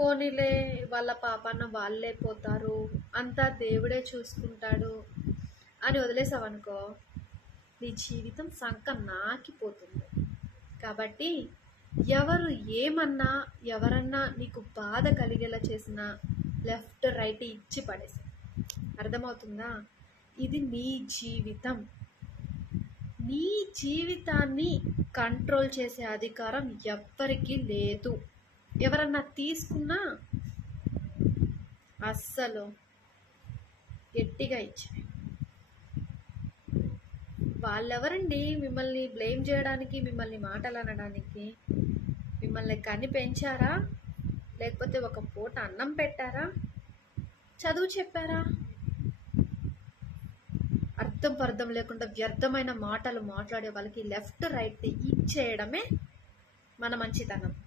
పోనీలే వాళ్ళ పాపాన వాళ్ళే పోతారు, అంతా దేవుడే చూసుకుంటాడు అని వదిలేసావనుకో నీ జీవితం సంక నాకిపోతుంది. కాబట్టి ఎవరు ఏమన్నా, ఎవరన్నా నీకు బాధ కలిగేలా చేసినా లెఫ్ట్ రైట్ ఇచ్చి పడేసి. అర్థమవుతుందా? ఇది నీ జీవితం. నీ జీవితాన్ని కంట్రోల్ చేసే అధికారం ఎవ్వరికీ లేదు. ఎవరన్నా తీసుకున్నా అస్సలు గట్టిగా ఇచ్చాయి. వాళ్ళెవరండి మిమ్మల్ని బ్లేమ్ చేయడానికి, మిమ్మల్ని మాటలు అనడానికి? మిమ్మల్ని కని పెంచారా? లేకపోతే ఒక పూట అన్నం పెట్టారా? చదువు చెప్పారా? అర్థం లేకుండా వ్యర్థమైన మాటలు మాట్లాడే వాళ్ళకి లెఫ్ట్ రైట్ ఇచ్చేయడమే మన మంచితనం.